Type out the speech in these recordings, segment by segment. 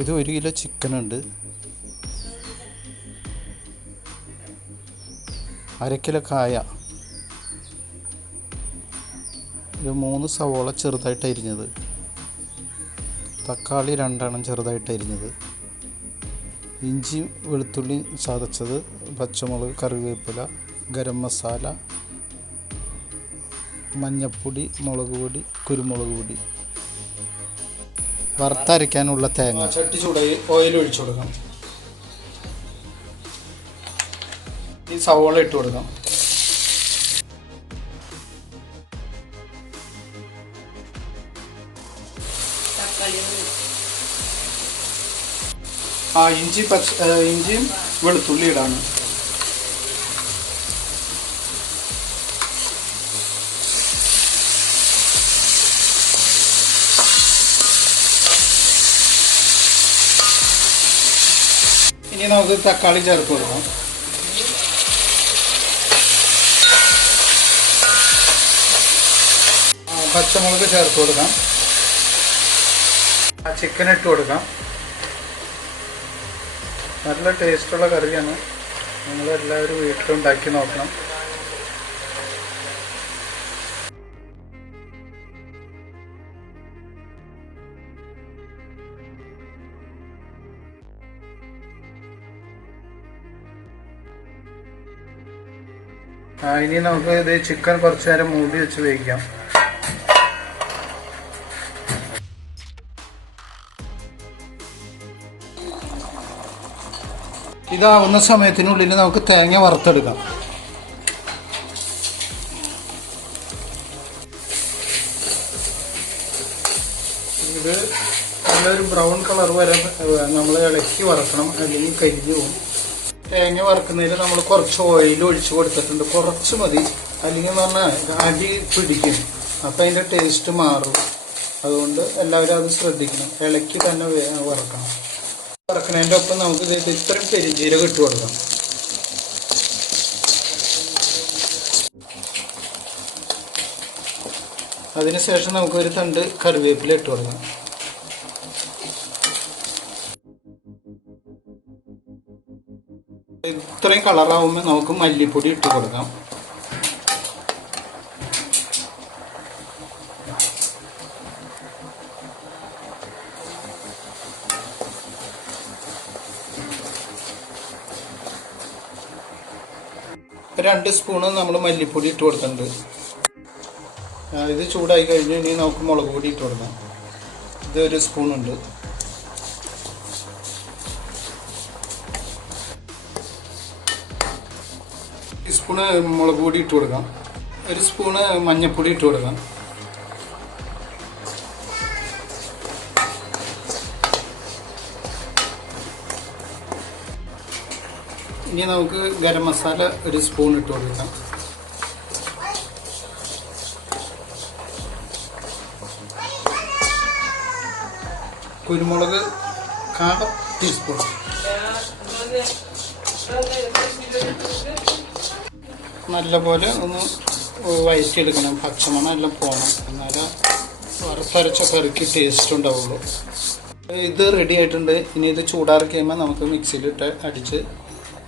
ഇത് 1 kilo chicken ഉണ്ട്, 1/2 kilo കായ, ഒരു 3 സവോള ചെറുതായിട്ട് അരിഞ്ഞത്, തക്കാളി 2 എണ്ണം ചെറുതായിട്ട് അരിഞ്ഞത്, ഇഞ്ചി വെളുത്തുള്ളി ചതച്ചത്, പച്ചമുളക്, കറിവേപ്പില, ഗരം മസാല, മഞ്ഞൾപ്പൊടി, മുളക് പൊടി, കുരുമുളക് പൊടി, വറുത്തരയ്ക്കാനുള്ള തേങ്ങ. ചട്ടി ചൂടായി ഓയിൽ ഒഴിച്ചു കൊടുക്കാം. ഈ സവോള ഇട്ട് കൊടുക്കാം. ഇഞ്ചിയും വെളുത്തുള്ളി ഇടാണ്. ഇനി നമുക്ക് തക്കാളി ചേർത്ത് കൊടുക്കാം. പച്ചമുളക് ചേർത്ത് കൊടുക്കാം. ചിക്കൻ ഇട്ട് കൊടുക്കാം. നല്ല ടേസ്റ്റുള്ള കറിയാണ്, നിങ്ങളെല്ലാവരും വീട്ടിലുണ്ടാക്കി നോക്കണം. ഇനി നമുക്ക് ഇത് ചിക്കൻ കുറച്ച് നേരം മൂടി വെച്ച് വേവിക്കാം. ഇതാവുന്ന സമയത്തിനുള്ളിൽ നമുക്ക് തേങ്ങ വറുത്തെടുക്കാം. ഇത് നല്ലൊരു ബ്രൗൺ കളർ വരെ നമ്മൾ ഇളക്കി വറക്കണം, അല്ലെങ്കിൽ കരിഞ്ഞു പോകും. തേങ്ങ വറുക്കുന്നതിൽ നമ്മൾ കുറച്ച് ഓയിൽ ഒഴിച്ചു കൊടുത്തിട്ടുണ്ട്, കുറച്ച് മതി, അല്ലെങ്കിൽ എന്ന് പറഞ്ഞാൽ അടി പിടിക്കും, അപ്പം അതിൻ്റെ ടേസ്റ്റ് മാറും. അതുകൊണ്ട് എല്ലാവരും അത് ശ്രദ്ധിക്കണം, ഇളക്കി തന്നെ വറക്കണം. വറക്കുന്നതിൻ്റെ ഒപ്പം നമുക്ക് ഇത്രയും പെരിഞ്ജീരകം ഇട്ട് കൊടുക്കാം. അതിനുശേഷം നമുക്കൊരു തണ്ട് കറിവേപ്പില ഇട്ട് കൊടുക്കാം. ഇത്രയും കളറാവുമ്പോൾ നമുക്ക് മല്ലിപ്പൊടി ഇട്ട് കൊടുക്കാം. രണ്ട് സ്പൂണ് നമ്മൾ മല്ലിപ്പൊടി ഇട്ട് കൊടുത്തിട്ടുണ്ട്. ഇത് ചൂടായി കഴിഞ്ഞു. ഇനി നമുക്ക് മുളക് പൊടി ഇട്ട് കൊടുക്കാം. ഇത് 1 സ്പൂണുണ്ട്. സ്പൂണ് മുളക് പൊടി ഇട്ട് കൊടുക്കാം. 1 സ്പൂണ് മഞ്ഞൾപ്പൊടി ഇട്ട് കൊടുക്കാം. ഇനി നമുക്ക് ഗരം മസാല 1 സ്പൂൺ ഇട്ട് കൊടുക്കാം. കുരുമുളക് 1/4 ടീസ്പൂൺ. നല്ലപോലെ ഒന്ന് വഴറ്റിയെടുക്കണം, പച്ചമണം എല്ലാം പോകണം, എന്നാലേ വറുത്തരച്ച കറിക്ക് ടേസ്റ്റ് ഉണ്ടാവുള്ളൂ. ഇത് റെഡി ആയിട്ടുണ്ട്. ഇനി ഇത് ചൂടാറി കഴിയുമ്പോൾ നമുക്ക് മിക്സിയിലിട്ട് അടിച്ച്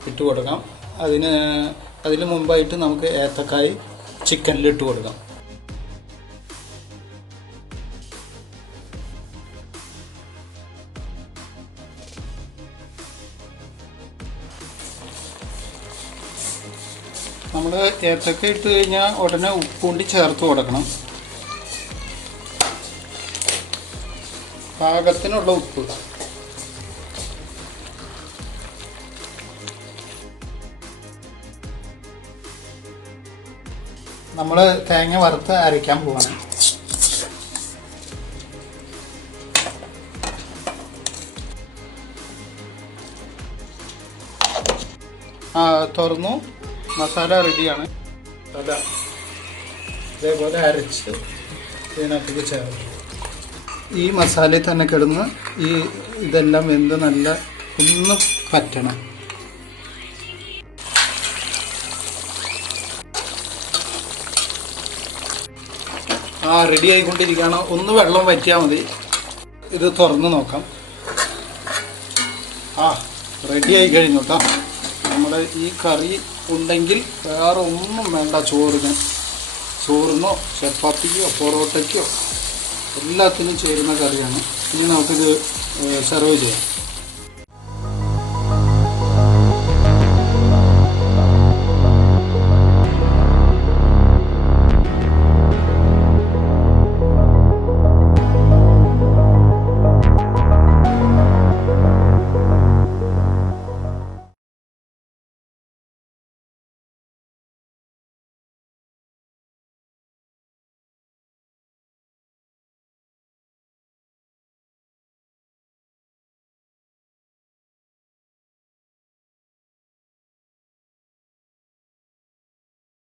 ഇട്ട് കൊടുക്കാം. അതിന് മുമ്പായിട്ട് നമുക്ക് ഏത്തക്കായ് ചിക്കനിലിട്ട് കൊടുക്കാം. നമ്മൾ ഏത്തക്ക ഇട്ട് കഴിഞ്ഞാൽ ഉടനെ ഉപ്പുണ്ടി ചേർത്ത് കൊടുക്കണം. പാകത്തിനുള്ള ഉപ്പ്. നമ്മൾ തേങ്ങ വറുത്ത് അരയ്ക്കാൻ പോവാണ്. തുറന്നു. മസാല റെഡിയാണ്. ഇതേപോലെ അരച്ച് ഇതിനകത്തേക്ക് ചേർക്കും. ഈ മസാലയിൽ തന്നെ കിടന്ന് ഇതെല്ലാം വെന്ത് നല്ല ഒന്ന് പറ്റണം. റെഡി ആയിക്കൊണ്ടിരിക്കുകയാണ്. ഒന്ന് വെള്ളം വറ്റിയാൽ മതി. ഇത് തുറന്ന് നോക്കാം. ആ റെഡിയായി കഴിഞ്ഞു കേട്ടോ. നമ്മുടെ ഈ കറി ഉണ്ടെങ്കിൽ വേറെ ഒന്നും വേണ്ട. ചോറിനോ ചപ്പാത്തിക്കോ പൊറോട്ടയ്ക്കോ എല്ലാത്തിനും ചേരുന്ന കറിയാണ്. ഇനി നമുക്കിത് സെർവ് ചെയ്യാം.